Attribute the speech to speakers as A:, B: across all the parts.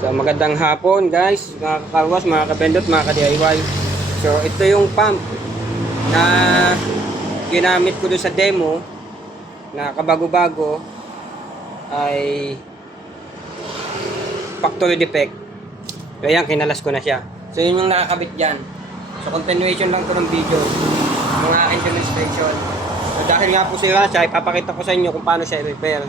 A: So magandang hapon guys, mga kakarwas, mga kabendot, mga ka-DIY. So ito yung pump na ginamit ko doon sa demo na kabago-bago ay factory defect. So yan, kinalas ko na siya. So yun yung nakakabit dyan. So continuation lang to ng video mga aking demonstration. So dahil nga po si Rasha, ipapakita ko sa inyo kung paano siya i-repair.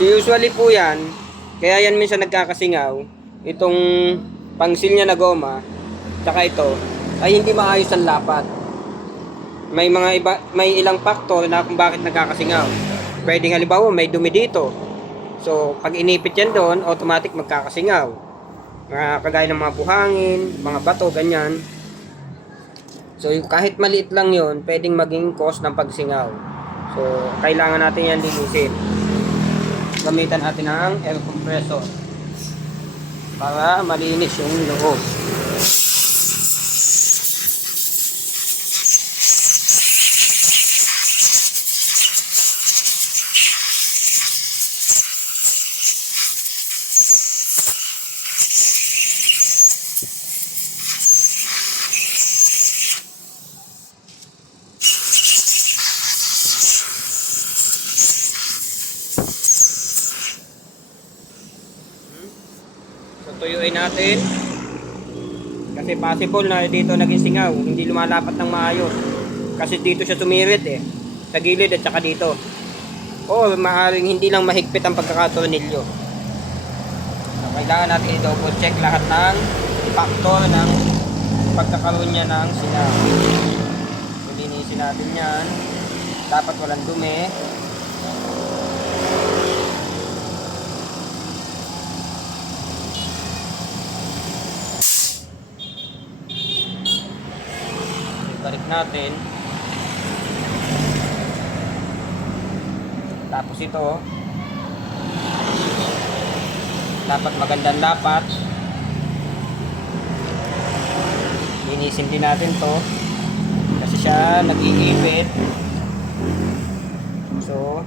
A: So usually po yan, kaya yan minsan nagkakasingaw, itong pangsil niya na goma, tsaka ito, ay hindi maayos ang lapat. May mga iba, may ilang factor na kung bakit nagkakasingaw. Pwedeng halimbawa may dumi dito. So pag inipit yan doon, automatic magkakasingaw. Mga kagaya ng mga buhangin, mga bato, ganyan. So kahit maliit lang yon pwedeng maging cause ng pagsingaw. So kailangan natin yan linisin gamitan natin ng air compressor para malinis yung loob. So tuyuin natin. Kasi possible na dito naging singaw, hindi lumalapat ng maayos. Kasi dito siya tumirit eh. Sa gilid at saka dito. O maaaring hindi lang mahigpit ang pagkakatornilyo. So, kailangan natin i-double check lahat ng factor ng pagkakaroon niya ng singaw. So linisin natin yan. Dapat walang dumi. balik natin. Tapos ito dapat magandang lapat linisin din natin to. Kasi siya nag-iipit. So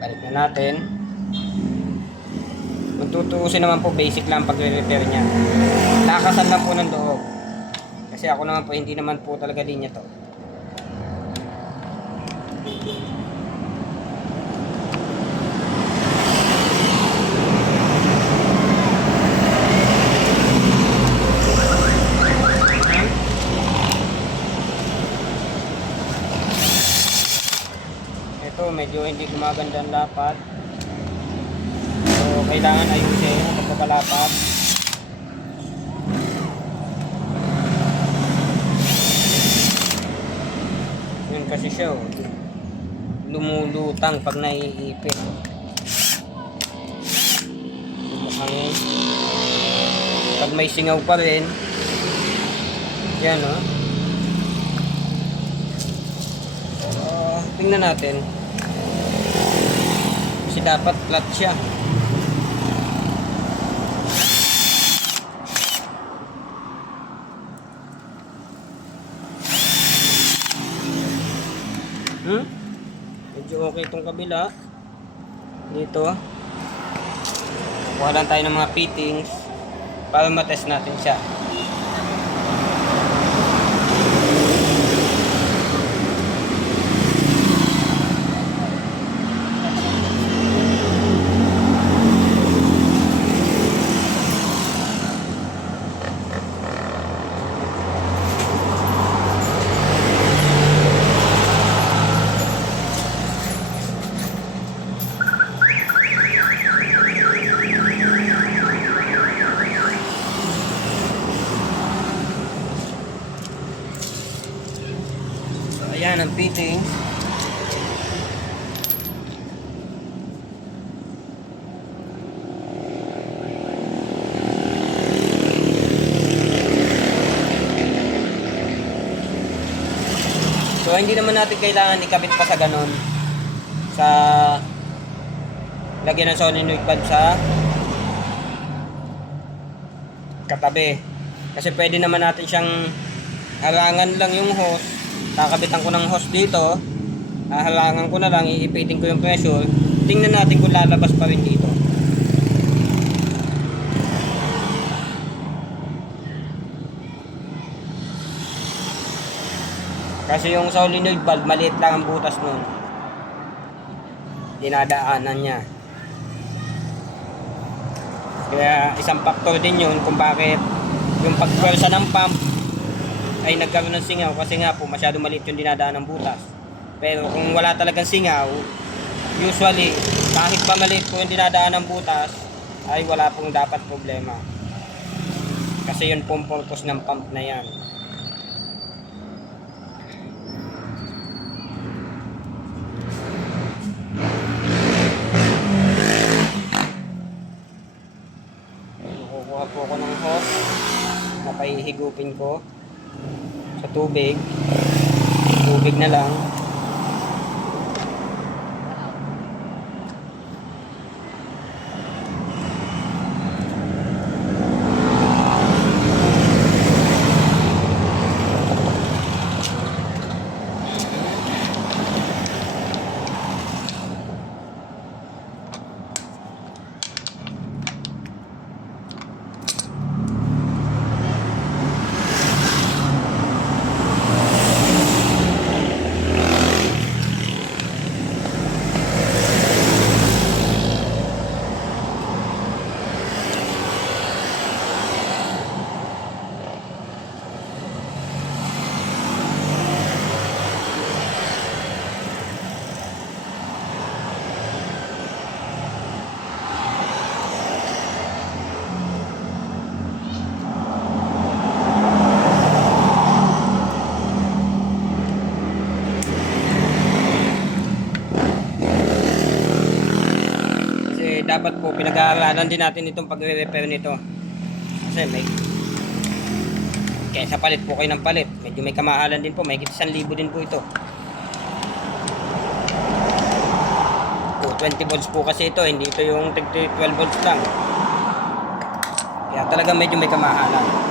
A: balik na natin kung tutuusin naman po, basic lang pagre-repair niya. Lakasan lang po ng loob. Kasi ako naman po, hindi naman po talaga linya to. Medyo hindi gumaganda ang lapat. Kailangan ayusin ang pagkakalapat. Yun kasi siya, oh. lumulutang pag naiipit. Mukhang pag may singaw pa rin, yan oh. Uh, tingnan natin. Kasi dapat flat siya. Hmm? Medyo okay itong kabila. Dito. Kuha lang tayo ng mga fittings para matest natin siya. So, ayan ang fittings. So hindi naman natin kailangan ikabit pa sa ganun sa lagyan ng solenoid pad sa katabi. Kasi pwede naman natin siyang harangan lang yung hose. Kakabitan ko ng hose dito. Hahalangan ko na lang, iipitin ko yung pressure. Tingnan natin kung lalabas pa rin dito. Kasi yung solenoid valve, maliit lang ang butas nun. Dinadaanan niya. Kaya isang factor din yun kung bakit yung pagpwersa ng pump ay nagkaroon ng singaw kasi nga po masyado maliit yung dinadaan ng butas. Pero kung wala talagang singaw, usually kahit pa maliit po yung dinadaan ng butas, ay wala pong dapat problema. Kasi yun pong purpose ng pump na yan. Kukuha po ako ng hose na paihigupin ko sa tubig. Tubig na lang. Kasi dapat po pinag-aaralan din natin itong pagre-repair nito. Kasi may kaya sa palit po kayo ng palit. Medyo may kamahalan din po. May 1,000 din po ito. Po, 20 volts po kasi ito. Hindi ito yung tig 12 volts lang. Kaya talaga medyo may kamahalan.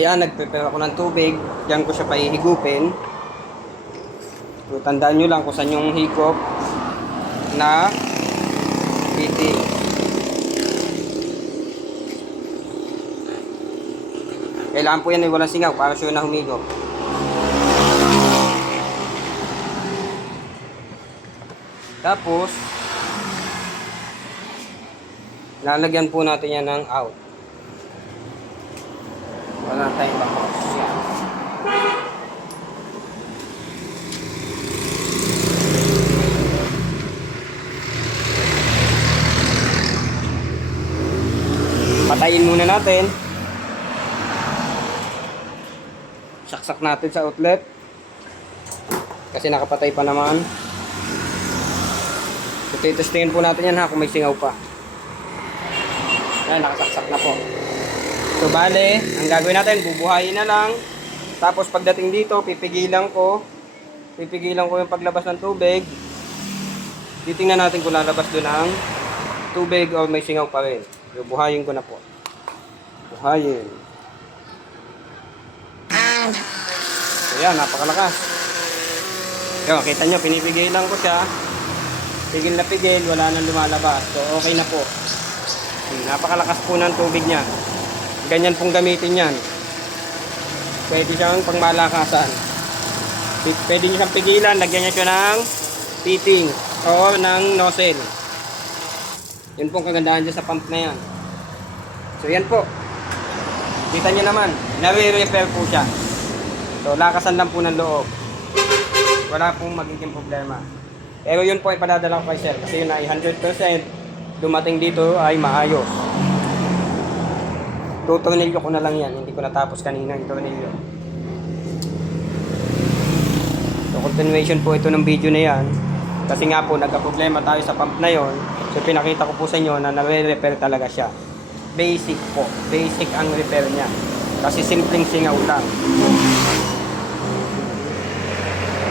A: Ayan, nag-prepare ako ng tubig. Diyan ko siya paihigupin. So tandaan nyo lang kung saan yung higop na fitting. Kailangan po yan ay walang singaw para sure na humigop. Tapos, lalagyan po natin yan ng out. Wala na tayong bakos. Yan. Patayin muna natin. Saksak natin sa outlet. Kasi nakapatay pa naman. So, titestingin po natin yan ha kung may singaw pa. Ayan, nakasaksak na po. So, bale, ang gagawin natin, bubuhayin na lang. Tapos, pagdating dito, pipigilan ko. Pipigilan ko yung paglabas ng tubig. Titingnan natin kung lalabas doon ang tubig o may singaw pa rin. So, buhayin ko na po. Buhayin. So, yan, napakalakas. Yo, kita nyo, pinipigilan ko siya. Pigil na pigil, wala nang lumalabas. So, okay na po. Napakalakas po ng tubig niya. Ganyan pong gamitin yan. Pwede siyang pangmalakasan. Pwede niyo siyang pigilan, lagyan niya siya ng fitting o ng nozzle. Yun pong kagandahan dyan sa pump na yan. So yan po. Kita niyo naman, nare-repair po siya. So lakasan lang po ng loob. Wala pong magiging problema. Pero yun po ay padadala ko kay sir kasi yun ay 100% dumating dito ay maayos. Tutornilyo ko na lang yan, hindi ko natapos kanina yung tornilyo. So continuation po ito ng video na yan. Kasi nga po nagka-problema tayo sa pump na yon. So pinakita ko po sa inyo na nare-repair talaga siya. Basic po. Basic ang repair niya. Kasi simpleng singaw lang.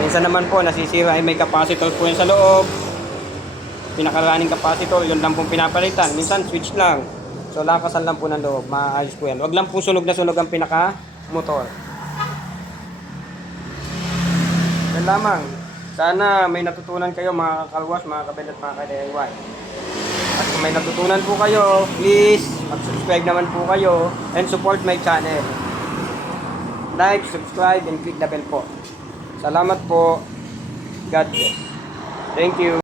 A: Minsan naman po nasisira ay may capacitor po yan sa loob. Pinaka-running capacitor, yun lang pong pinapalitan. Minsan switch lang. So lakasan lang po ng loob. Maayos po yan. Huwag lang po sunog na sunog ang pinaka-motor. Yan lamang. Sana may natutunan kayo mga kakalwas, mga kabel at mga ka-DIY. At kung may natutunan po kayo, please mag-subscribe naman po kayo and support my channel. Like, subscribe, and click the bell po. Salamat po. God bless. Thank you.